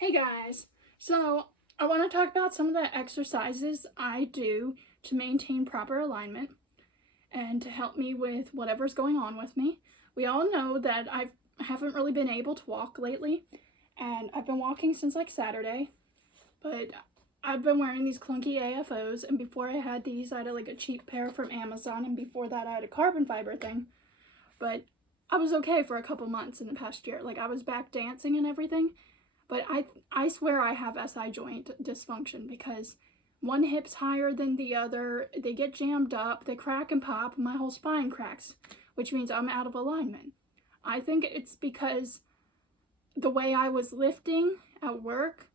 Hey guys, so I want to talk about some of the exercises I do to maintain proper alignment and to help me with whatever's going on with me. We all know that I haven't really been able to walk lately, and I've been walking since like Saturday, but I've been wearing these clunky AFOs, and before I had these, I had like a cheap pair from Amazon, and before that I had a carbon fiber thing, but I was okay for a couple months in the past year. Like I was back dancing and everything. But I swear I have SI joint dysfunction because one hip's higher than the other, they get jammed up, they crack and pop, and my whole spine cracks, which means I'm out of alignment. I think it's because the way I was lifting at work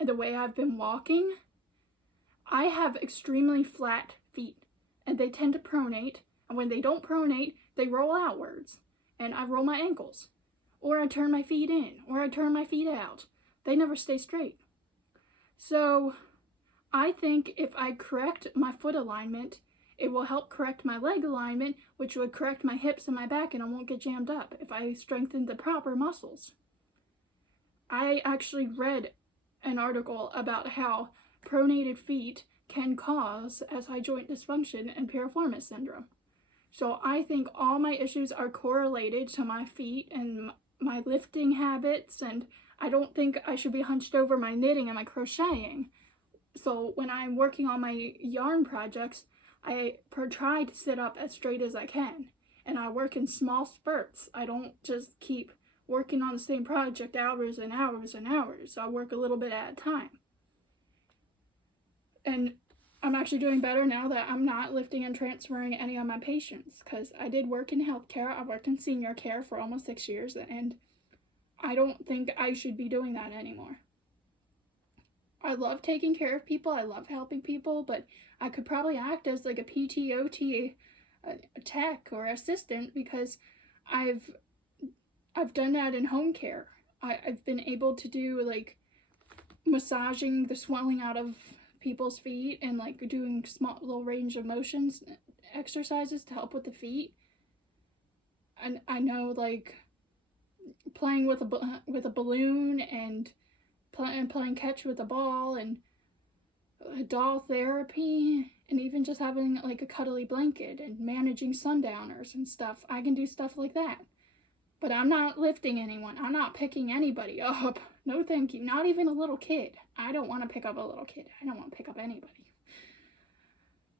and the way I've been walking, I have extremely flat feet and they tend to pronate, and when they don't pronate, they roll outwards, and I roll my ankles, or I turn my feet in, or I turn my feet out. They never stay straight. So I think if I correct my foot alignment, it will help correct my leg alignment, which would correct my hips and my back, and I won't get jammed up if I strengthen the proper muscles. I actually read an article about how pronated feet can cause SI joint dysfunction and piriformis syndrome. So I think all my issues are correlated to my feet and my lifting habits, and I don't think I should be hunched over my knitting and my crocheting. So when I'm working on my yarn projects, I try to sit up as straight as I can. And I work in small spurts. I don't just keep working on the same project hours and hours and hours. I work a little bit at a time. And I'm actually doing better now that I'm not lifting and transferring any of my patients, because I did work in healthcare. I worked in senior care for almost 6 years, and I don't think I should be doing that anymore. I love taking care of people, I love helping people, but I could probably act as like a PT/OT tech or assistant, because I've done that in home care. I've been able to do like massaging the swelling out of people's feet and like doing small little range of motions exercises to help with the feet. And I know like playing with a balloon and playing catch with a ball and doll therapy, and even just having like a cuddly blanket and managing sundowners and stuff. I can do stuff like that. But I'm not lifting anyone. I'm not picking anybody up. No thank you. Not even a little kid. I don't want to pick up a little kid. I don't want to pick up anybody.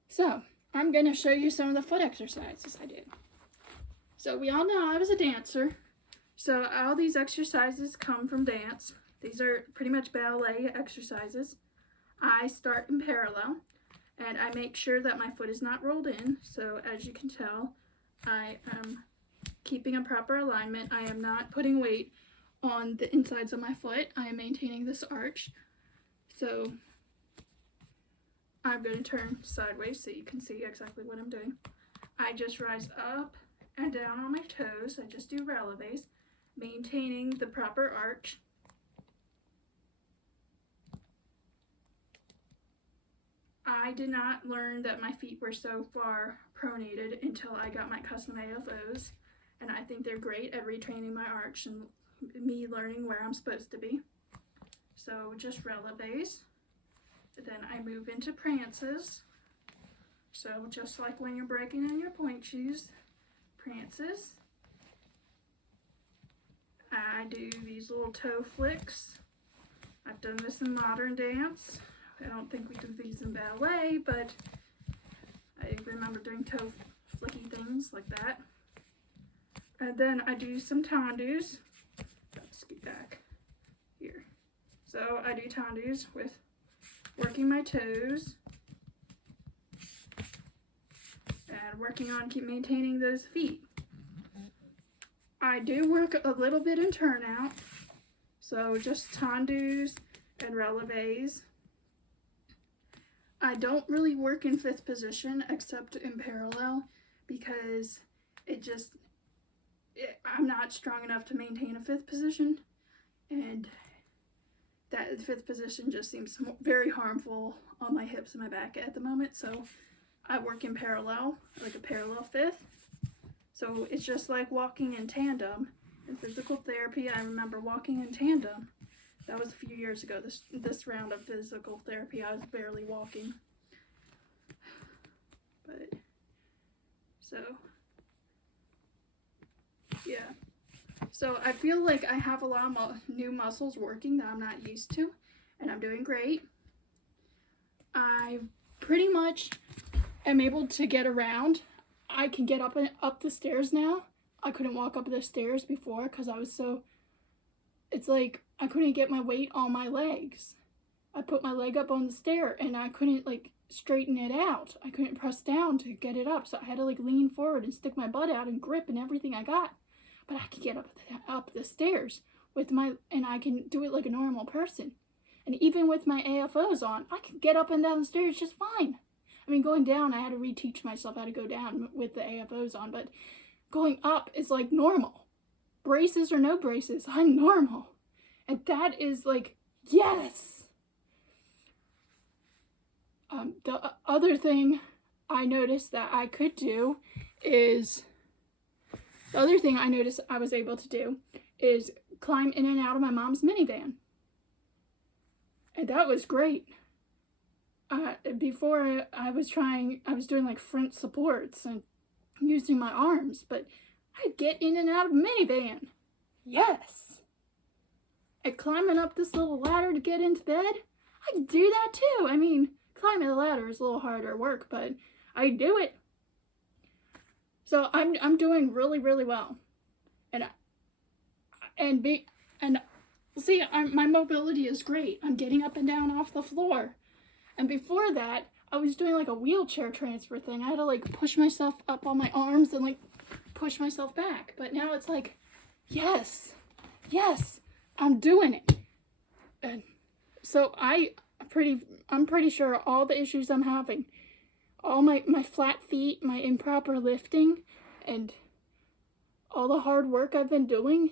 So I'm going to show you some of the foot exercises I did. So we all know I was a dancer. So all these exercises come from dance. These are pretty much ballet exercises. I start in parallel, and I make sure that my foot is not rolled in. So as you can tell, I am keeping a proper alignment. I am not putting weight on the insides of my foot. I am maintaining this arch. So I'm going to turn sideways so you can see exactly what I'm doing. I just rise up and down on my toes. I just do releves, maintaining the proper arch. I did not learn that my feet were so far pronated until I got my custom AFOs, and I think they're great at retraining my arch and me learning where I'm supposed to be. So just releves. Then I move into prances. So just like when you're breaking in your point shoes, prances. I do these little toe flicks. I've done this in modern dance. I don't think we do these in ballet, but I remember doing toe flicky things like that. And then I do some tendus. Let's get back here. So I do tendus with working my toes and working on keep maintaining those feet. I do work a little bit in turnout, so just tendus and releves. I don't really work in fifth position except in parallel, because I'm not strong enough to maintain a fifth position, and that fifth position just seems very harmful on my hips and my back at the moment. So I work in parallel, like a parallel fifth. So it's just like walking in tandem. In physical therapy, I remember walking in tandem. That was a few few years ago, this round of physical therapy, I was barely walking. But, so, yeah. So I feel like I have a lot of new muscles working that I'm not used to, and I'm doing great. I pretty much am able to get around. I can get up the stairs now. I couldn't walk up the stairs before because I was so, it's like I couldn't get my weight on my legs. I put my leg up on the stair and I couldn't like straighten it out. I couldn't press down to get it up, so I had to like lean forward and stick my butt out and grip and everything I got. But I can get up the stairs with and I can do it like a normal person. And even with my AFOs on, I can get up and down the stairs just fine. I mean, going down, I had to reteach myself how to go down with the AFOs on, but going up is like normal. Braces or no braces, I'm normal. And that is like, yes! The other thing I noticed that I could do is, the other thing I noticed I was able to do is climb in and out of my mom's minivan. And that was great. Before I was doing like front supports and using my arms, but I'd get in and out of a minivan. Yes. And climbing up this little ladder to get into bed, I could do that too. I mean, climbing the ladder is a little harder work, but I do it. So I'm doing really, really well. My mobility is great. I'm getting up and down off the floor. And before that, I was doing like a wheelchair transfer thing. I had to like push myself up on my arms and like push myself back. But now it's like, yes, I'm doing it. And so I'm pretty sure all the issues I'm having, all my flat feet, my improper lifting, and all the hard work I've been doing,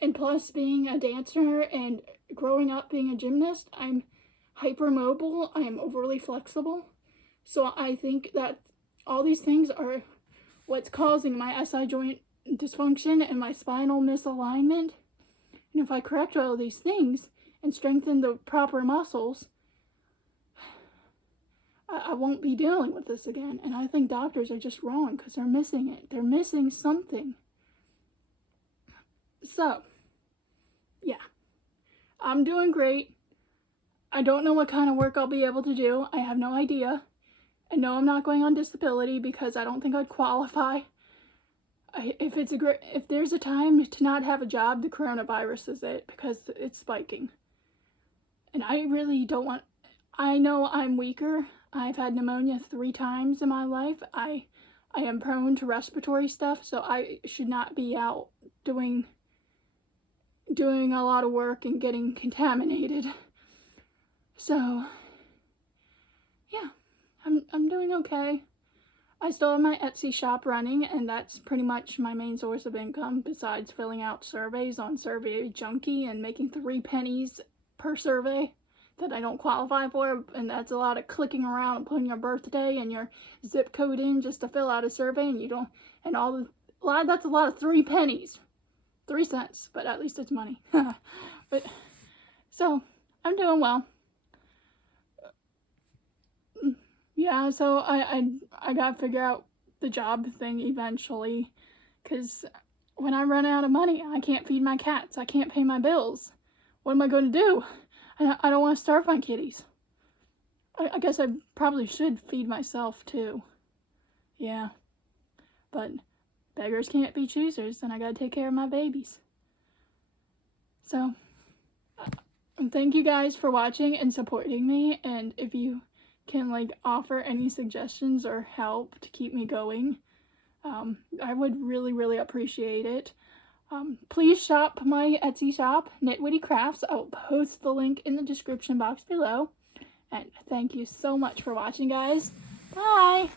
and plus being a dancer and growing up being a gymnast, I'm hypermobile, I'm overly flexible. So I think that all these things are what's causing my SI joint dysfunction and my spinal misalignment. And if I correct all these things and strengthen the proper muscles, I won't be dealing with this again. And I think doctors are just wrong because they're missing it. They're missing something. So, yeah, I'm doing great. I don't know what kind of work I'll be able to do. I have no idea. I know I'm not going on disability because I don't think I'd qualify. If there's a time to not have a job, the coronavirus is it, because it's spiking. And I really don't want, I know I'm weaker. I've had pneumonia 3 times in my life. I am prone to respiratory stuff, so I should not be out doing a lot of work and getting contaminated. So, yeah, I'm doing okay. I still have my Etsy shop running, and that's pretty much my main source of income besides filling out surveys on Survey Junkie and making 3 pennies per survey that I don't qualify for, and that's a lot of clicking around and putting your birthday and your zip code in just to fill out a survey, and that's a lot of 3 pennies. 3 cents, but at least it's money. But, so, I'm doing well. Yeah, so I gotta figure out the job thing eventually, because when I run out of money, I can't feed my cats, I can't pay my bills. What am I going to do? I don't want to starve my kitties. I guess I probably should feed myself too. Yeah, but beggars can't be choosers, and I gotta take care of my babies. So, thank you guys for watching and supporting me, and if you can like offer any suggestions or help to keep me going, I would really appreciate it. Please shop my Etsy shop, Knitwitty Crafts. I will post the link in the description box below. And thank you so much for watching, guys. Bye!